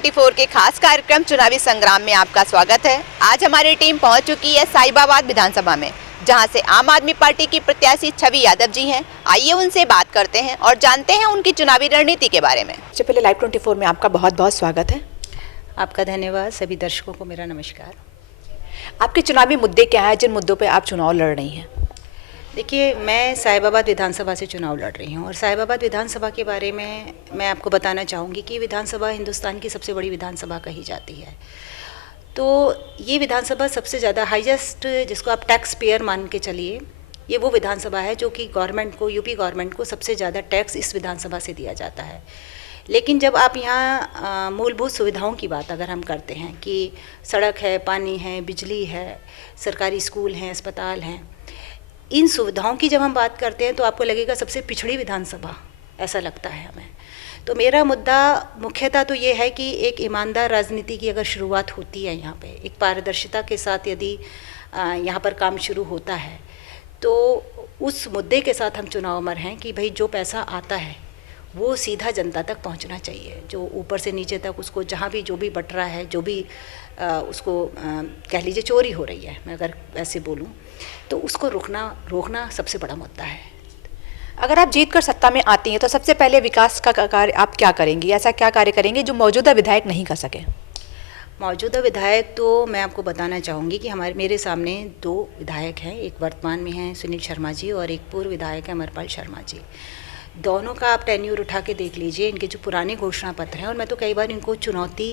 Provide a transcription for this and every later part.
24 के खास कार्यक्रम चुनावी संग्राम में आपका स्वागत है। आज हमारी टीम पहुंच चुकी है साहिबाबाद विधानसभा में, जहां से आम आदमी पार्टी की प्रत्याशी छवि यादव जी हैं। आइए उनसे बात करते हैं और जानते हैं उनकी चुनावी रणनीति के बारे में। सबसे पहले लाइव 24 में आपका बहुत बहुत स्वागत है। आपका धन्यवाद। सभी दर्शकों को मेरा नमस्कार। आपके चुनावी मुद्दे क्या हैं, जिन मुद्दों पर आप चुनाव लड़ रही हैं? देखिए, मैं साहिबाबाद विधानसभा से चुनाव लड़ रही हूँ और साहिबाबाद विधानसभा के बारे में मैं आपको बताना चाहूँगी कि विधानसभा हिंदुस्तान की सबसे बड़ी विधानसभा कही जाती है। तो ये विधानसभा सबसे ज़्यादा हाईएस्ट, जिसको आप टैक्स पेयर मान के चलिए, ये वो विधानसभा है जो कि गवर्नमेंट को, यूपी गवर्नमेंट को सबसे ज़्यादा टैक्स इस विधानसभा से दिया जाता है। लेकिन जब आप यहाँ मूलभूत सुविधाओं की बात अगर हम करते हैं कि सड़क है, पानी है, बिजली है, सरकारी स्कूल हैं, अस्पताल हैं, इन सुविधाओं की जब हम बात करते हैं तो आपको लगेगा सबसे पिछड़ी विधानसभा, ऐसा लगता है हमें। तो मेरा मुद्दा मुख्यतः तो ये है कि एक ईमानदार राजनीति की अगर शुरुआत होती है यहाँ पे, एक पारदर्शिता के साथ यदि यहाँ पर काम शुरू होता है, तो उस मुद्दे के साथ हम चुनाव में हैं कि भाई जो पैसा आता है वो सीधा जनता तक पहुंचना चाहिए। जो ऊपर से नीचे तक उसको जहाँ भी जो भी बट रहा है, जो भी उसको कह लीजिए चोरी हो रही है, मैं अगर ऐसे बोलूँ, तो उसको रोकना सबसे बड़ा मुद्दा है। अगर आप जीत कर सत्ता में आती हैं तो सबसे पहले विकास का कार्य आप क्या करेंगी? ऐसा क्या कार्य करेंगे जो मौजूदा विधायक नहीं कर सके? मौजूदा विधायक तो मैं आपको बताना चाहूँगी कि मेरे सामने दो विधायक हैं। एक वर्तमान में हैं सुनील शर्मा जी और एक पूर्व विधायक है अमरपाल शर्मा जी। दोनों का आप टेन्यूर उठा के देख लीजिए, इनके जो पुराने घोषणा पत्र हैं, और मैं तो कई बार इनको चुनौती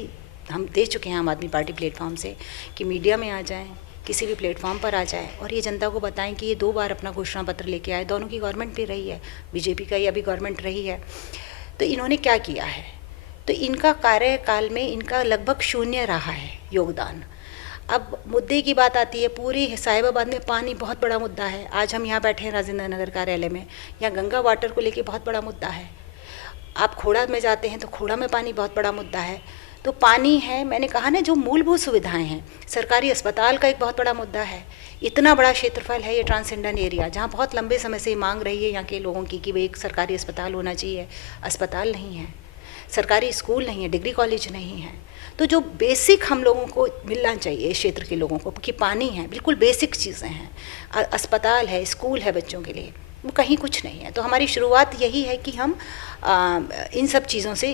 हम दे चुके हैं आम आदमी पार्टी प्लेटफॉर्म से कि मीडिया में आ जाएं, किसी भी प्लेटफॉर्म पर आ जाएं और ये जनता को बताएं कि ये 2 बार अपना घोषणा पत्र लेके आए। दोनों की गवर्नमेंट भी रही है, बीजेपी का ही अभी गवर्नमेंट रही है। तो इन्होंने क्या किया है? तो इनका कार्यकाल में इनका लगभग 0 रहा है योगदान। अब मुद्दे की बात आती है, पूरी साहिबाबाद में पानी बहुत बड़ा मुद्दा है। आज हम यहाँ बैठे हैं राजेंद्र नगर कार्यालय में, यहाँ गंगा वाटर को लेके बहुत बड़ा मुद्दा है। आप खोड़ा में जाते हैं तो खोड़ा में पानी बहुत बड़ा मुद्दा है। तो पानी है, मैंने कहा ना, जो मूलभूत सुविधाएं हैं, सरकारी अस्पताल का एक बहुत बड़ा मुद्दा है। इतना बड़ा क्षेत्रफल है ये ट्रांसेंडन एरिया, जहाँ बहुत लंबे समय से मांग रही है यहाँ के लोगों की कि भाई एक सरकारी अस्पताल होना चाहिए। अस्पताल नहीं है, सरकारी स्कूल नहीं है, डिग्री कॉलेज नहीं है। तो जो बेसिक हम लोगों को मिलना चाहिए इस क्षेत्र के लोगों को, कि पानी है, बिल्कुल बेसिक चीज़ें हैं, अस्पताल है, स्कूल है बच्चों के लिए, वो कहीं कुछ नहीं है। तो हमारी शुरुआत यही है कि हम इन सब चीज़ों से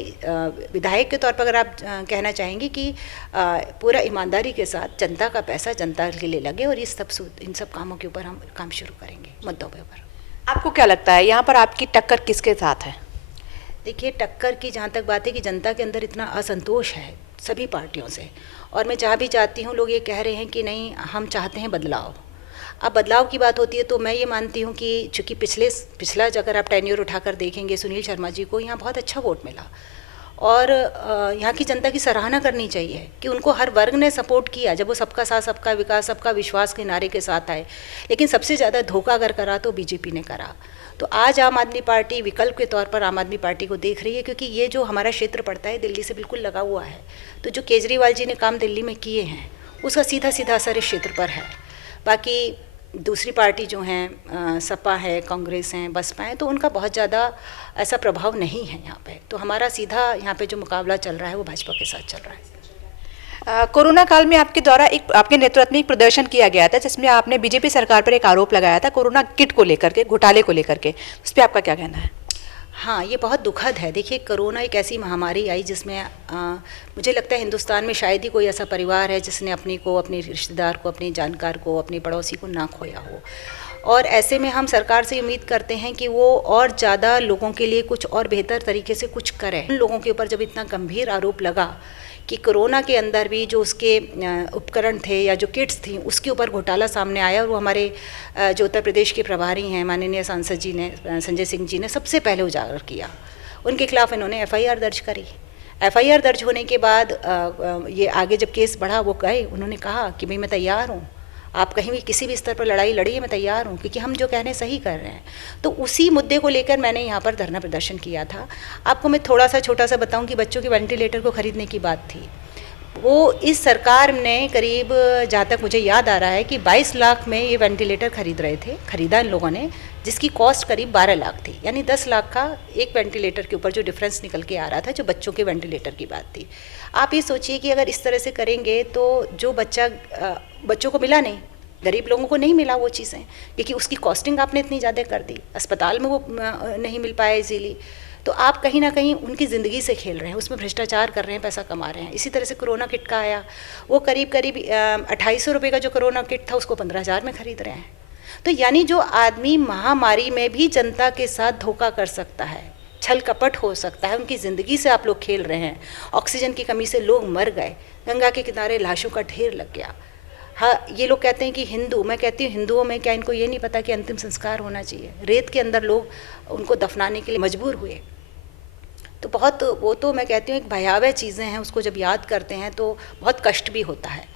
विधायक के तौर पर अगर आप कहना चाहेंगे कि पूरा ईमानदारी के साथ जनता का पैसा जनता के लिए लगे और इन सब कामों के ऊपर हम काम शुरू करेंगे, मुद्दों के ऊपर। आपको क्या लगता है यहाँ पर आपकी टक्कर किसके साथ है? देखिए, टक्कर की जहाँ तक बात है कि जनता के अंदर इतना असंतोष है सभी पार्टियों से, और मैं जहाँ भी जाती हूँ लोग ये कह रहे हैं कि नहीं, हम चाहते हैं बदलाव। अब बदलाव की बात होती है तो मैं ये मानती हूँ कि चूँकि पिछला अगर आप टेन्योर उठाकर देखेंगे, सुनील शर्मा जी को यहाँ बहुत अच्छा वोट मिला और यहाँ की जनता की सराहना करनी चाहिए कि उनको हर वर्ग ने सपोर्ट किया जब वो सबका साथ, सबका विकास, सबका विश्वास के नारे के साथ आए। लेकिन सबसे ज़्यादा धोखा अगर करा तो बीजेपी ने करा। तो आज आम आदमी पार्टी विकल्प के तौर पर आम आदमी पार्टी को देख रही है, क्योंकि ये जो हमारा क्षेत्र पड़ता है दिल्ली से बिल्कुल लगा हुआ है। तो जो केजरीवाल जी ने काम दिल्ली में किए हैं उसका सीधा सीधा असर इस क्षेत्र पर है। बाकी दूसरी पार्टी जो हैं, सपा है, कांग्रेस हैं, बसपा हैं, तो उनका बहुत ज़्यादा ऐसा प्रभाव नहीं है यहाँ पे। तो हमारा सीधा यहाँ पे जो मुकाबला चल रहा है वो भाजपा के साथ चल रहा है। कोरोना काल में आपके द्वारा आपके नेतृत्व में एक प्रदर्शन किया गया था जिसमें आपने बीजेपी सरकार पर एक आरोप लगाया था कोरोना किट को लेकर के, घोटाले को लेकर के। उस पर आपका क्या कहना है? हाँ, ये बहुत दुखद है। देखिए, कोरोना एक ऐसी महामारी आई जिसमें मुझे लगता है हिंदुस्तान में शायद ही कोई ऐसा परिवार है जिसने अपने रिश्तेदार को, अपने जानकार को, अपने पड़ोसी को ना खोया हो। और ऐसे में हम सरकार से उम्मीद करते हैं कि वो और ज़्यादा लोगों के लिए कुछ और बेहतर तरीके से कुछ करे। उन लोगों के ऊपर जब इतना गंभीर आरोप लगा कि कोरोना के अंदर भी जो उसके उपकरण थे या जो किट्स थी उसके ऊपर घोटाला सामने आया, और वो हमारे जो उत्तर प्रदेश के प्रभारी हैं माननीय सांसद जी ने, संजय सिंह जी ने सबसे पहले उजागर किया। उनके खिलाफ इन्होंने एफआईआर दर्ज करी। एफआईआर दर्ज होने के बाद ये आगे जब केस बढ़ा, वो गए, उन्होंने कहा कि भाई मैं तैयार हूँ, आप कहीं भी किसी भी स्तर पर लड़ाई लड़िए, मैं तैयार हूँ, क्योंकि हम जो कह रहे हैं सही कर रहे हैं। तो उसी मुद्दे को लेकर मैंने यहाँ पर धरना प्रदर्शन किया था। आपको मैं थोड़ा सा छोटा सा बताऊँ कि बच्चों के वेंटिलेटर को ख़रीदने की बात थी। वो इस सरकार ने करीब, जहाँ तक मुझे याद आ रहा है कि 22 लाख में ये वेंटिलेटर खरीद रहे थे, ख़रीदा इन लोगों ने, जिसकी कॉस्ट करीब 12 लाख थी, यानी 10 लाख का एक वेंटिलेटर के ऊपर जो डिफरेंस निकल के आ रहा था, जो बच्चों के वेंटिलेटर की बात थी। आप ये सोचिए कि अगर इस तरह से करेंगे तो जो बच्चों को मिला नहीं, गरीब लोगों को नहीं मिला वो चीज़ें, क्योंकि उसकी कॉस्टिंग आपने इतनी ज़्यादा कर दी, अस्पताल में वो नहीं मिल पाया इजीली, तो आप कहीं ना कहीं उनकी ज़िंदगी से खेल रहे हैं, उसमें भ्रष्टाचार कर रहे हैं, पैसा कमा रहे हैं। इसी तरह से कोरोना किट का आया, वो करीब 2800 रुपये का जो कोरोना किट था उसको 15,000 में खरीद रहे हैं। तो यानी जो आदमी महामारी में भी जनता के साथ धोखा कर सकता है, छल कपट हो सकता है, उनकी ज़िंदगी से आप लोग खेल रहे हैं। ऑक्सीजन की कमी से लोग मर गए, गंगा के किनारे लाशों का ढेर लग गया। हाँ, ये लोग कहते हैं कि हिंदू, मैं कहती हूँ हिंदुओं में क्या इनको ये नहीं पता कि अंतिम संस्कार होना चाहिए? रेत के अंदर लोग उनको दफनाने के लिए मजबूर हुए। तो बहुत, वो तो मैं कहती हूँ एक भयावह चीज़ें हैं, उसको जब याद करते हैं तो बहुत कष्ट भी होता है।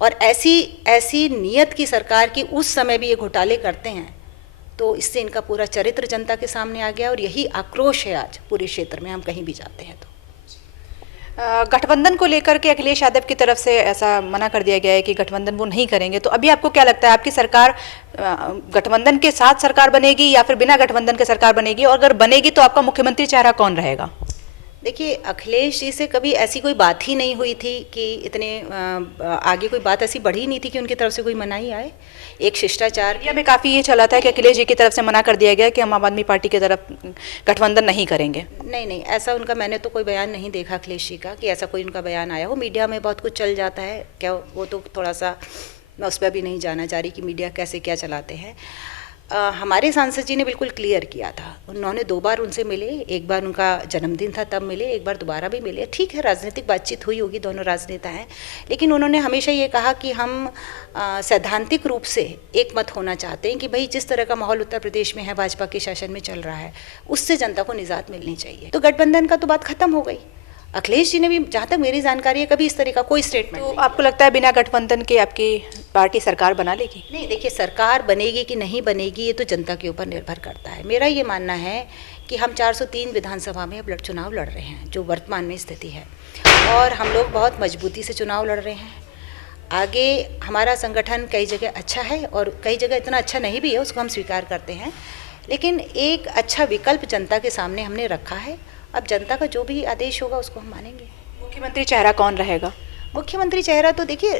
और ऐसी नीयत की सरकार की उस समय भी ये घोटाले करते हैं, तो इससे इनका पूरा चरित्र जनता के सामने आ गया। और यही आक्रोश है आज पूरे क्षेत्र में, हम कहीं भी जाते हैं तो। गठबंधन को लेकर के अखिलेश यादव की तरफ से ऐसा मना कर दिया गया है कि गठबंधन वो नहीं करेंगे, तो अभी आपको क्या लगता है, आपकी सरकार गठबंधन के साथ सरकार बनेगी या फिर बिना गठबंधन के सरकार बनेगी? और अगर बनेगी तो आपका मुख्यमंत्री चेहरा कौन रहेगा? देखिए, अखिलेश जी से कभी ऐसी कोई बात ही नहीं हुई थी कि इतने आगे कोई बात ऐसी बढ़ी नहीं थी कि उनकी तरफ से कोई मनाही आए। एक शिष्टाचार में काफ़ी ये चला था कि अखिलेश जी की तरफ से मना कर दिया गया कि हम आम आदमी पार्टी की तरफ गठबंधन नहीं करेंगे। नहीं, ऐसा उनका मैंने तो कोई बयान नहीं देखा अखिलेश जी का कि ऐसा कोई उनका बयान आया हो। मीडिया में बहुत कुछ चल जाता है, क्या वो तो थोड़ा सा मैं उस पर भी नहीं जाना चाह रही कि मीडिया कैसे क्या चलाते हैं। हमारे सांसद जी ने बिल्कुल क्लियर किया था, उन्होंने 2 बार उनसे मिले, एक बार उनका जन्मदिन था तब मिले, एक बार दोबारा भी मिले। ठीक है, राजनीतिक बातचीत हुई होगी, दोनों राजनेता हैं, लेकिन उन्होंने हमेशा ये कहा कि हम सैद्धांतिक रूप से एक मत होना चाहते हैं कि भाई जिस तरह का माहौल उत्तर प्रदेश में है, भाजपा के शासन में चल रहा है, उससे जनता को निजात मिलनी चाहिए। तो गठबंधन का तो बात खत्म हो गई। अखिलेश जी ने भी, जहाँ तक मेरी जानकारी है, कभी इस तरह का कोई स्टेटमेंट तो आपको लगता है बिना गठबंधन के आपकी पार्टी सरकार बना लेगी? नहीं, देखिए, सरकार बनेगी कि नहीं बनेगी ये तो जनता के ऊपर निर्भर करता है। मेरा ये मानना है कि हम 403 विधानसभा में अब चुनाव लड़ रहे हैं, जो वर्तमान में स्थिति है, और हम लोग बहुत मजबूती से चुनाव लड़ रहे हैं। आगे हमारा संगठन कई जगह अच्छा है और कई जगह इतना अच्छा नहीं भी है, उसको हम स्वीकार करते हैं, लेकिन एक अच्छा विकल्प जनता के सामने हमने रखा है। अब जनता का जो भी आदेश होगा उसको हम मानेंगे। मुख्यमंत्री चेहरा कौन रहेगा? मुख्यमंत्री चेहरा तो देखिए,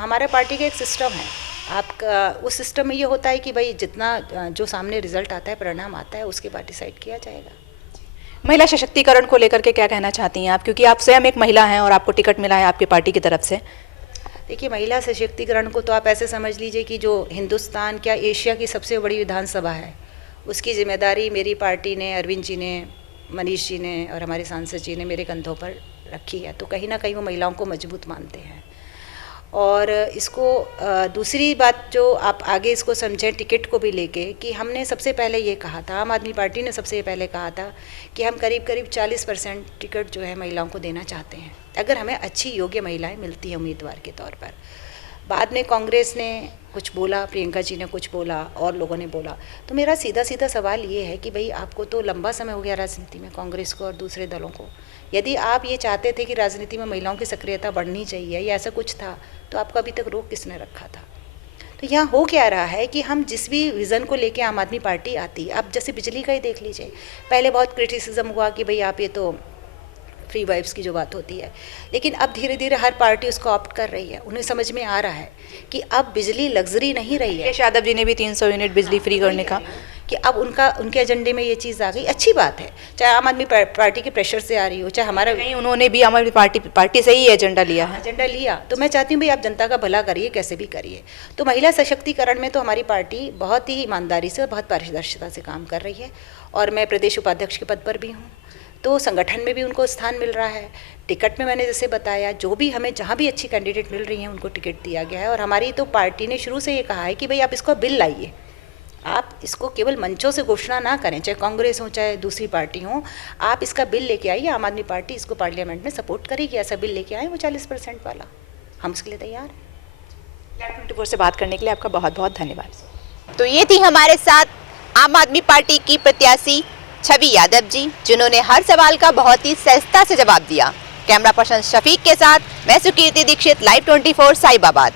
हमारे पार्टी का एक सिस्टम है, आपका उस सिस्टम में ये होता है कि भाई जितना जो सामने रिजल्ट आता है, परिणाम आता है, उसके बाद डिसाइड किया जाएगा। महिला सशक्तिकरण को लेकर के क्या कहना चाहती हैं आप, क्योंकि आप स्वयं एक महिला हैं और आपको टिकट मिला है आपकी पार्टी की तरफ से? देखिए, महिला सशक्तिकरण को तो आप ऐसे समझ लीजिए कि जो हिंदुस्तान क्या एशिया की सबसे बड़ी विधानसभा है, उसकी जिम्मेदारी मेरी पार्टी ने, अरविंद जी ने, मनीष जी ने और हमारे सांसद जी ने मेरे कंधों पर रखी है। तो कहीं ना कहीं वो महिलाओं को मजबूत मानते हैं। और इसको दूसरी बात जो आप आगे इसको समझें, टिकट को भी लेके, कि हमने सबसे पहले ये कहा था, आम आदमी पार्टी ने सबसे पहले कहा था कि हम करीब 40% टिकट जो है महिलाओं को देना चाहते हैं, अगर हमें अच्छी योग्य महिलाएं मिलती हैं उम्मीदवार के तौर पर। बाद में कांग्रेस ने कुछ बोला, प्रियंका जी ने कुछ बोला और लोगों ने बोला। तो मेरा सीधा सवाल ये है कि भाई आपको तो लंबा समय हो गया राजनीति में, कांग्रेस को और दूसरे दलों को, यदि आप ये चाहते थे कि राजनीति में महिलाओं की सक्रियता बढ़नी चाहिए या ऐसा कुछ था, तो आपको अभी तक रोक किसने रखा था? तो यहाँ हो क्या रहा है कि हम जिस भी विज़न को लेके आम आदमी पार्टी आती, आप जैसे बिजली का ही देख लीजिए, पहले बहुत क्रिटिसिज्म हुआ कि भाई आप ये तो फ्री वाइफ्स की जो बात होती है, लेकिन अब धीरे धीरे हर पार्टी उसको ऑप्ट कर रही है। उन्हें समझ में आ रहा है कि अब बिजली लग्जरी नहीं रही है। अखिलेश यादव जी ने भी 300 यूनिट बिजली फ्री करने का, कि अब उनके एजेंडे में ये चीज़ आ गई। अच्छी बात है, चाहे आम आदमी पार्टी के प्रेशर से आ रही हो, चाहे हमारा, नहीं, उन्होंने भी आम आदमी पार्टी से ही एजेंडा लिया है। एजेंडा लिया, तो मैं चाहती हूँ भाई आप जनता का भला करिए, कैसे भी करिए। तो महिला सशक्तिकरण में तो हमारी पार्टी बहुत ही ईमानदारी से, बहुत पारदर्शिता से काम कर रही है, और मैं प्रदेश उपाध्यक्ष के पद पर भी हूँ, तो संगठन में भी उनको स्थान मिल रहा है। टिकट में मैंने जैसे बताया, जो भी हमें जहाँ भी अच्छी कैंडिडेट मिल रही हैं उनको टिकट दिया गया है। और हमारी तो पार्टी ने शुरू से ये कहा है कि भाई आप इसको बिल लाइए, आप इसको केवल मंचों से घोषणा ना करें, चाहे कांग्रेस हो चाहे दूसरी पार्टी हो, आप इसका बिल लेके आइए। आम आदमी पार्टी इसको पार्लियामेंट में सपोर्ट करेगी, ऐसा बिल लेके आए वो 40% वाला, हम उसके लिए तैयार हैं। 24 से बात करने के लिए आपका बहुत बहुत धन्यवाद। तो ये थी हमारे साथ आम आदमी पार्टी की प्रत्याशी छवि यादव जी, जिन्होंने हर सवाल का बहुत ही सहजता से जवाब दिया। कैमरा पर्सन शफीक के साथ मैं सुकीर्ति दीक्षित, लाइव 24 साहिबाबाद।